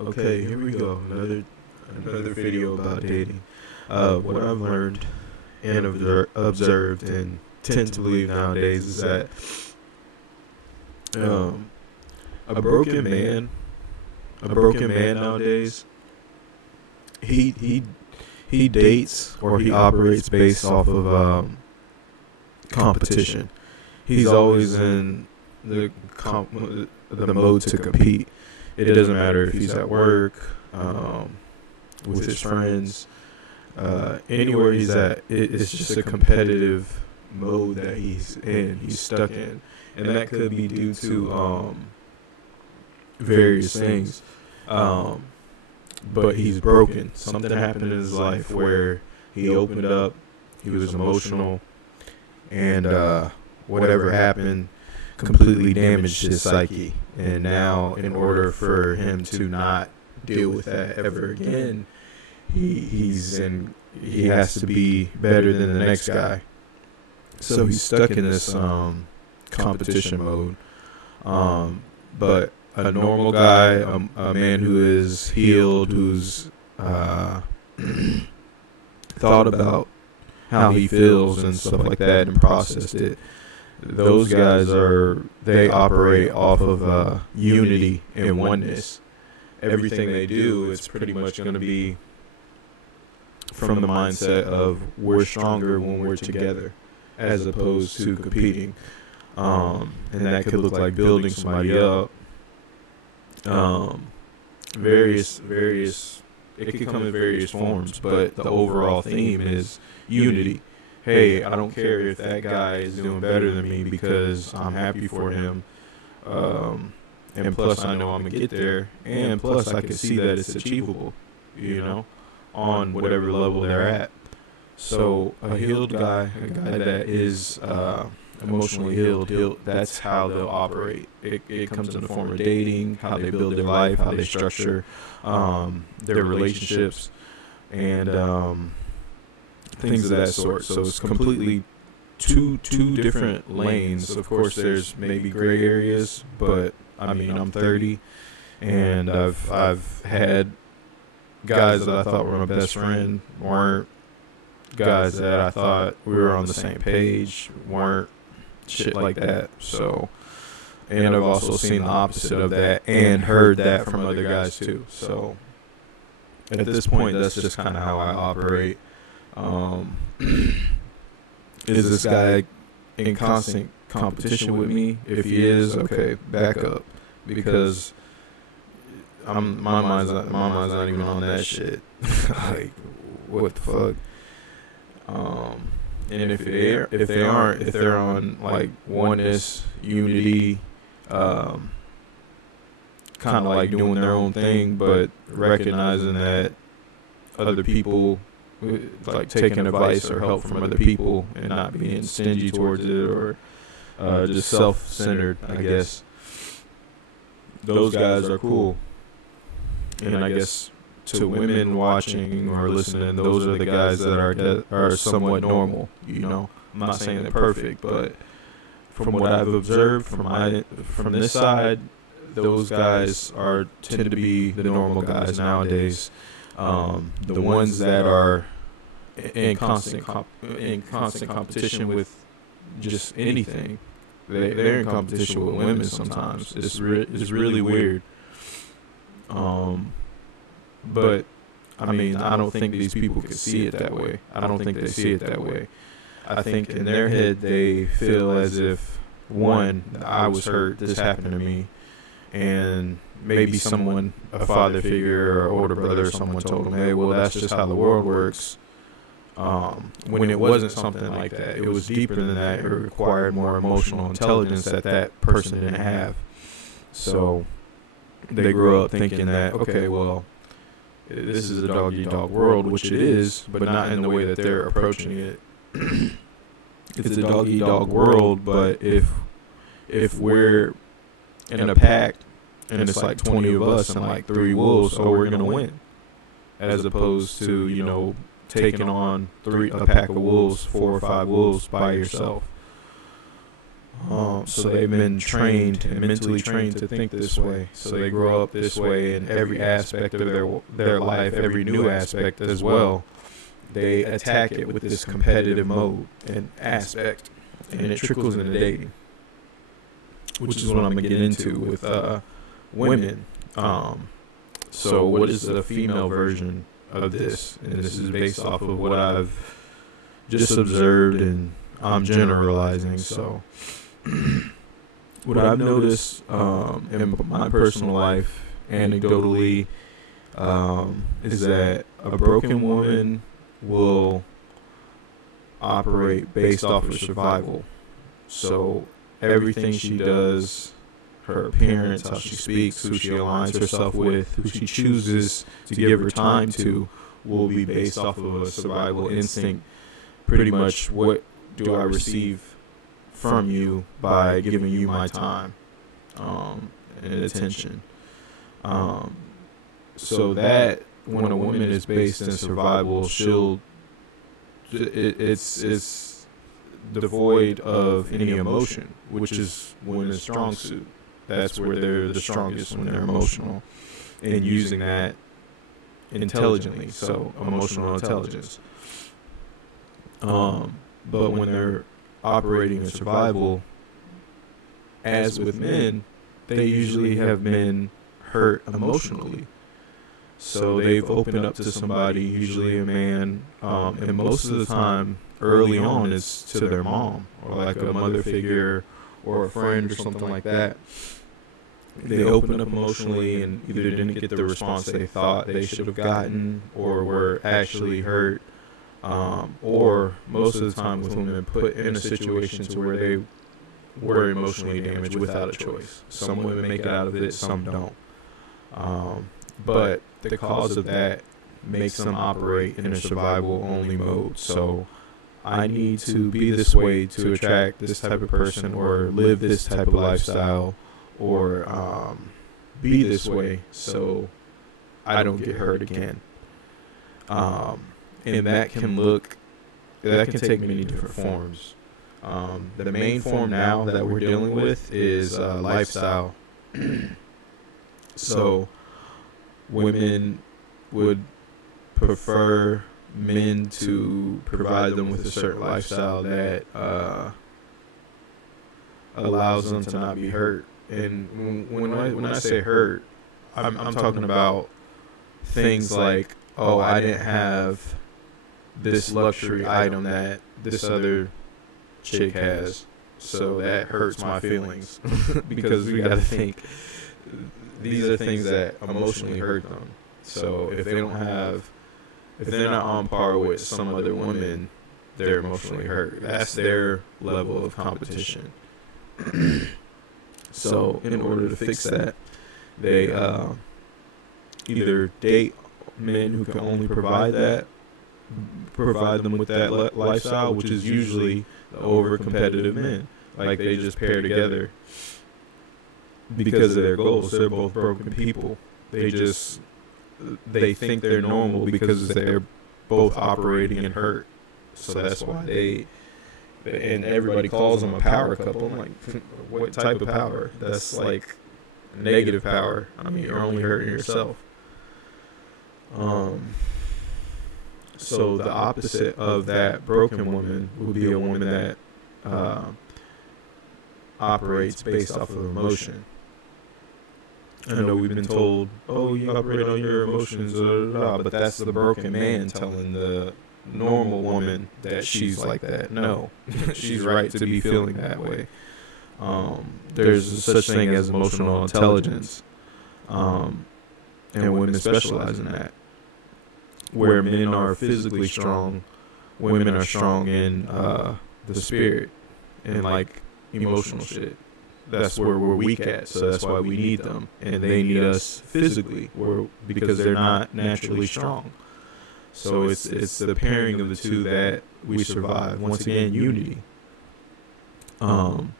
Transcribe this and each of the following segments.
Okay, here we go. Another video about dating. What I've learned and observed and tend to believe nowadays is that um, a broken man, nowadays, he he dates or he operates based off of competition. He's always in the mode to compete. It doesn't matter if he's at work, with his friends, anywhere he's at. It's just a competitive mode that he's in. He's stuck in, and that could be due to various things. But he's broken. Something happened in his life where he opened up. He was emotional, and whatever happened completely damaged his psyche. And now, in order for him to not deal with that ever again, he has to be better than the next guy. So he's stuck in this competition mode. But a normal guy, a man who is healed, who's thought about how he feels and stuff like that and processed it, those guys they operate off of unity and oneness. Everything they do is pretty much going to be from the mindset of we're stronger when we're together, as opposed to competing. And that could look like building somebody up. Various. It could come in various forms, but the overall theme is unity. Hey, I don't care if that guy is doing better than me because I'm happy for him. And plus, I know I'm going to get there. And plus, I can see that it's achievable, on whatever level they're at. So a healed guy, a guy that is emotionally healed, that's how they'll operate. It comes in the form of dating, how they build their life, how they structure their relationships, and things of that sort. So it's completely two different lanes. Of course, there's maybe gray areas, but I mean, I'm 30, and I've had guys that I thought were my best friend weren't. Guys that I thought we were on the same page weren't. Shit like that. So, and I've also seen the opposite of that and heard that from other guys too. So, at this point, that's just kind of how I operate. Is this guy in constant competition with me? If he is, okay, back up, because my mind's not even on that shit. Like, what the fuck? And if they're on like oneness, unity, kind of like doing their own thing, but recognizing that other people, like taking advice or help from other people and not being stingy towards it, or just self-centered, I guess. Those guys are cool. And I guess to women watching or listening, those are the guys that are somewhat normal. I'm not saying they're perfect, but from what I've observed from this side, those guys tend to be the normal guys nowadays. The ones that are in constant competition with just anything. They're in competition with women sometimes. It's really weird. But, I mean, I don't think these people can see it that way. I don't think they see it that way. I think in their head they feel as if, one, I was hurt, this happened to me, and maybe someone, a father figure or older brother or someone told them, hey, well, that's just how the world works. When it wasn't something like that. It was deeper than that. It required more emotional intelligence that person didn't have. So they grew up thinking that, okay, well, this is a dog-eat-dog world, which it is, but not in the way that they're approaching it. It's a dog-eat-dog world, but if we're in a pack and it's like 20 of us and like 3 wolves, we're going to win. As opposed to, taking on a pack of wolves, 4 or 5 wolves by yourself. So they've been trained and mentally trained to think this way. So they grow up this way in every aspect of their life, every new aspect as well. They attack it with this competitive mode and aspect, and it trickles into dating, which is what I'm gonna get into with women. So what is the female version of this? And this is based off of what I've just observed, and I'm generalizing. So what I've noticed in my personal life, anecdotally, is that a broken woman will operate based off of survival. So everything she does, her appearance, how she speaks, who she aligns herself with, who she chooses to give her time to, will be based off of a survival instinct. Pretty much, what do I receive from you by giving you my time and attention? So that when a woman is based in survival, it's devoid of any emotion, which is women's strong suit. That's where they're the strongest, when they're emotional, and using that intelligently. So emotional intelligence. But when they're operating in survival, as with men, they usually have been hurt emotionally. So they've opened up to somebody, usually a man, and most of the time, early on, it's to their mom, or like a mother figure, or a friend, or something like that. They opened up emotionally and either didn't get the response they thought they should have gotten, or were actually hurt, or most of the time with women, put in a situation to where they were emotionally damaged without a choice. Some women make it out of it, some don't. But the cause of that makes them operate in a survival-only mode. So I need to be this way to attract this type of person, or live this type of lifestyle, or be this way so I don't get hurt again. And that can take many different forms. The main form now that we're dealing with is lifestyle. So women would prefer men to provide them with a certain lifestyle that allows them to not be hurt. And when I say hurt, I'm talking about things like, oh, I didn't have this luxury item that this other chick has, so that hurts my feelings. Because we got to think, these are things that emotionally hurt them. So if they're not on par with some other women, they're emotionally hurt. That's their level of competition. So in order to fix that, they either date men who can only provide them with that lifestyle, which is usually the over-competitive men. Like, they just pair together because of their goals. They're both broken people. They think they're normal because they're both operating in hurt. So that's why and everybody calls them a power couple. I'm like, what type of power? That's like negative power. I mean, you're only hurting yourself. So the opposite of that broken woman would be a woman that operates based off of emotion. I know we've been told, oh, you operate on your emotions, but that's the broken man telling the normal woman that she's like that. No, she's right to be feeling that way. There's such thing as emotional intelligence, and women specialize in that. Where men are physically strong, women are strong in the spirit and like emotional shit. That's where we're weak at, so that's why we need them, and they need us physically, because they're not naturally strong. So it's the pairing of the two that we survive. Once again, unity. Men's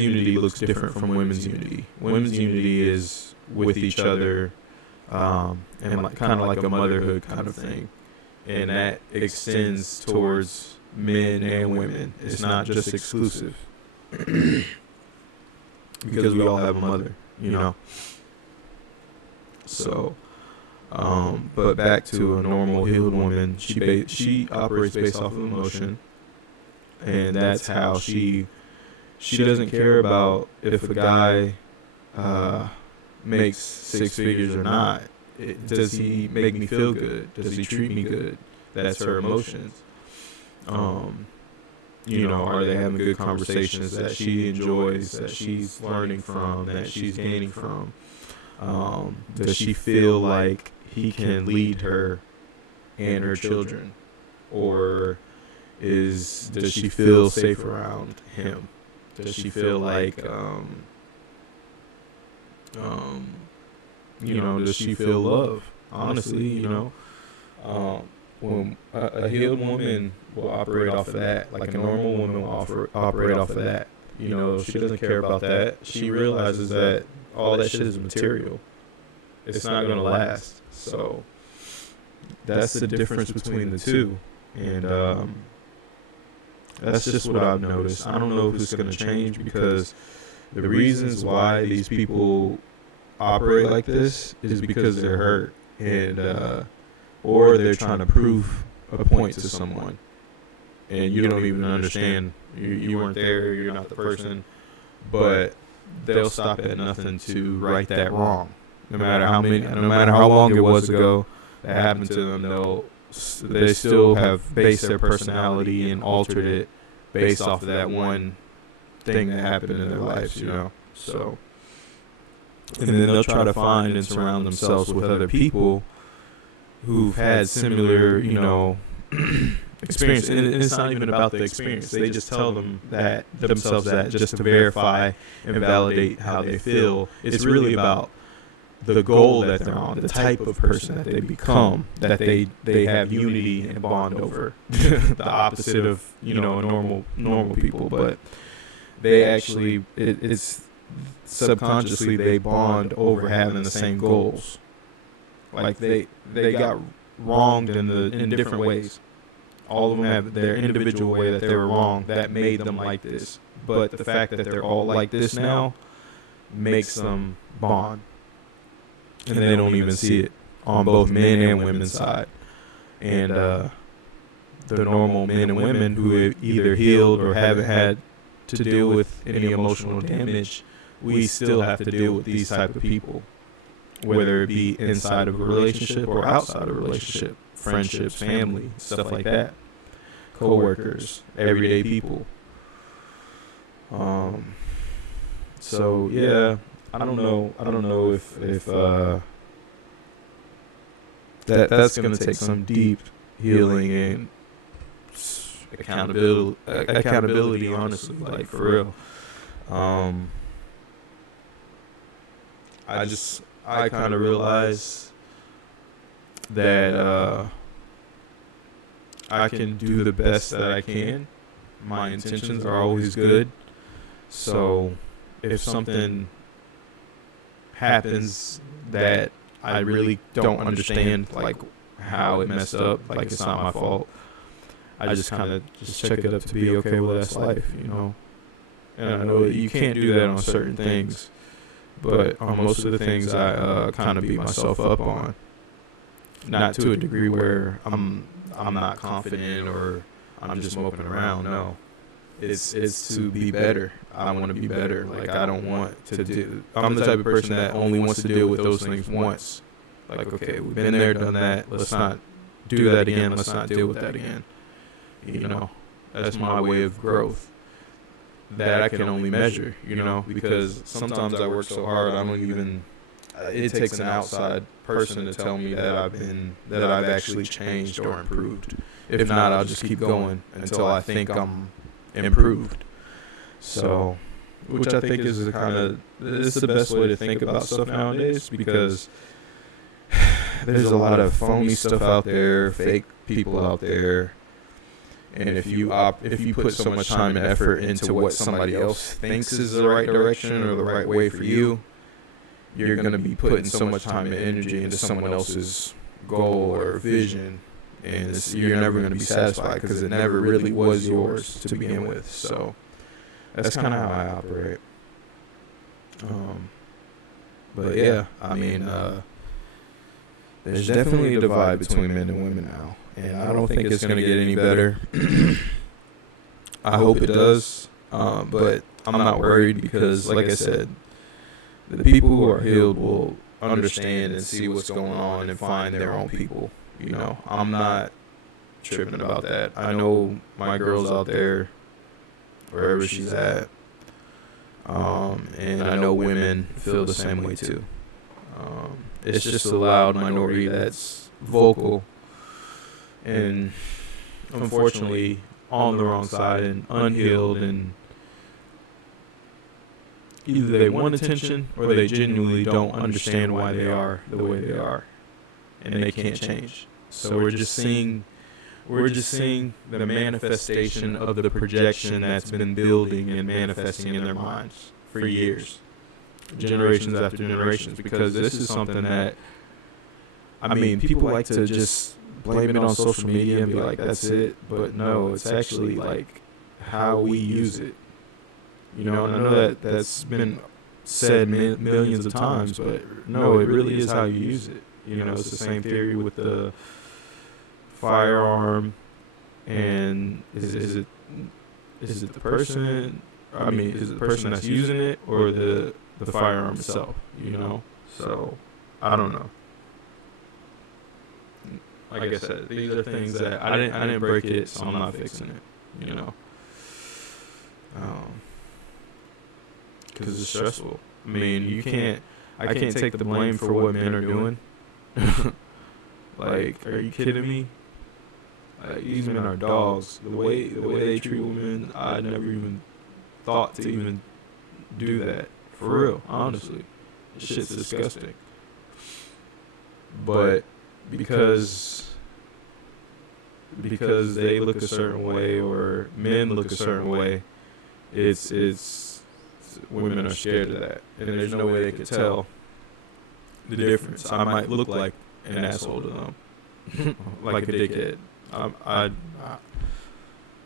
unity looks different from women's unity. Women's unity is with each other, and kind of like a motherhood kind of thing. and that extends towards men and women. It's not just exclusive. Because we all have a mother, you know. So, but back to a normal healed woman, she operates based off of emotion, and that's how she doesn't care about if a guy makes six figures or not. Does he make me feel good? Does he treat me good? That's her emotions. You know, are they having good conversations that she enjoys, that she's learning from, that she's gaining from? Does she feel like he can lead her and her children? Or does she feel safe around him? Does she feel like, you know, does she feel love? Honestly, you know, when a healed woman will operate off of that, like a normal woman will operate off of that. You know, she doesn't care about that. She realizes that all that shit is material. It's not going to last. So that's the difference between the two. And that's just what I've noticed. I don't know if it's going to change, because the reasons why these people operate like this is because they're hurt, and or they're trying to prove a point to someone, and you don't even understand. You weren't there. You're not the person, but they'll stop at nothing to right that wrong. No matter how long it was ago that happened to them, they still have based their personality and altered it based off of that one thing that happened in their lives, you know. So, and then they'll try to find and surround themselves with other people who've had similar, you know, experience. And it's not even about the experience. They just tell themselves that just to verify and validate how they feel. It's really about the goal that they're on, the type of person that they become, that they have unity and bond over. The opposite of, you know, normal people. But they actually, it's subconsciously they bond over having the same goals. Like they got wronged in different ways. All of them have their individual way that they were wrong that made them like this. But the fact that they're all like this now makes them bond. And they don't even see it on both men and women's side. And the normal men and women who have either healed or haven't had to deal with any emotional damage, we still have to deal with these type of people, whether it be inside of a relationship or outside of a relationship, friendships, family, stuff like that, co-workers, everyday people. So yeah, I don't know if that's gonna take some deep healing and accountability, honestly, like for real. I kind of realized that I can do the best that I can. My intentions are always good. So if something happens that I really don't understand, like how it messed up, like it's not my fault, I just kind of just check it up to be okay, well, that's life, you know. And I know that you can't do that on certain things, but on most of the things I kind of beat myself up on. Not to a degree where I'm not confident or I'm just moping around. No, it's to be better. I want to be better. Like I don't want to do. I'm the type of person that only wants to deal with those things once. Like, okay, we've been there, done that. Let's not do that again. Let's not deal with that again. You know, that's my way of growth that I can only measure, you know, because sometimes I work so hard, I don't even, it takes an outside person to tell me that I've actually changed or improved. If not, I'll just keep going until I think I'm improved. So, which I think is it's the best way to think about stuff nowadays, because there's a lot of phony stuff out there, fake people out there. And if you put so much time and effort into what somebody else thinks is the right direction or the right way for you, you're going to be putting so much time and energy into someone else's goal or vision, and you're never going to be satisfied because it never really was yours to begin with. So that's kind of how I operate. But yeah, I mean, there's definitely a divide between men and women now, and I don't think it's going to get any better. I hope it does, but I'm not worried because, like I said, the people who are healed will understand and see what's going on and find their own people. You know, I'm not tripping about that. I know my girl's out there, wherever she's at, and I know women feel the same way too. It's just a loud minority that's vocal and unfortunately on the wrong side and unhealed, and either they want attention or they genuinely don't understand why they are the way they are, and they can't change. So we're just seeing the manifestation of the projection that's been building and manifesting in their minds for years, generations after generations, because this is something that, I mean, people like to just blame it on social media and be like, that's it, but no, it's actually like how we use it. You know, and I know that that's been said millions of times, but no, it really is how you use it. You know, it's the same theory with the firearm, and is it the person? I mean, is it the person that's using it or the firearm itself? You know, so I don't know. Like I said, these are things that I didn't break it, so I'm not fixing it. You know, because it's stressful. I mean, I can't take the blame for what men are doing. Like, are you kidding me? Like, these men are dogs. The way they treat women, I never even thought to even do that. For real, honestly. This shit's disgusting. But because they look a certain way or men look a certain way, it's women are scared of that, and there's no way they could tell the difference. I might look like an asshole to them, like a dickhead.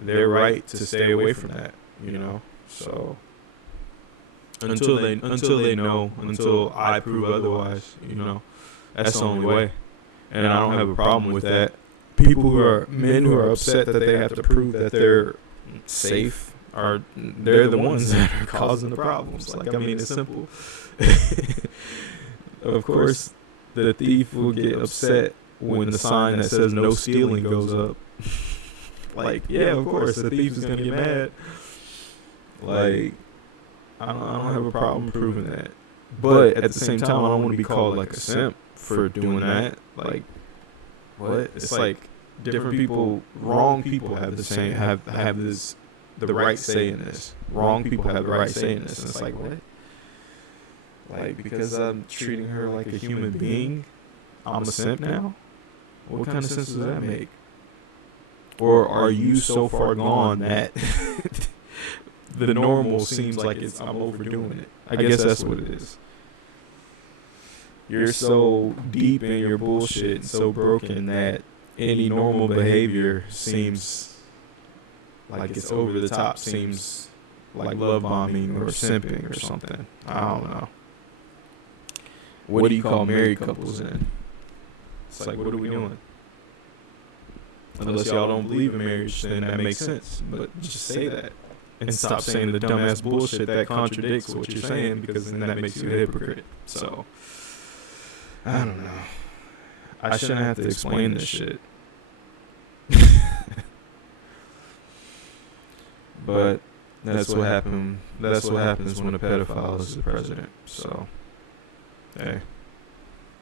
They're right to stay away from that, you know. So until I prove otherwise, you know, that's the only way. And I don't have a problem with that. Men who are upset that they have to prove that they're safe, they're the ones that are causing the problems. Like, I mean, it's simple. Of course, the thief will get upset when the sign that says no stealing goes up. Like, yeah, of course, the thief is gonna get mad. Like, I don't have a problem proving that. But at the same time, I don't want to be called like a simp for doing that. Like, what? It's like different people, wrong people have the right say in this. Wrong people have the right say in this. And it's like, what? Like, because I'm treating her like a human being, I'm a simp now? What kind of sense does that make? Or are you so far gone that the normal seems like I'm overdoing it? I guess that's what it is. You're so deep in your bullshit and so broken that any normal behavior seems like it's over the top, seems like love bombing or simping or something. I don't know. What do you call married couples then? It's like, what are we doing? Unless y'all don't believe in marriage, then that makes sense. But just say that and stop saying the dumbass bullshit that contradicts what you're saying, because then that makes you a hypocrite. So, I don't know. I shouldn't have to explain this shit. But that's what happened. That's what happens when a pedophile is the president. So, hey.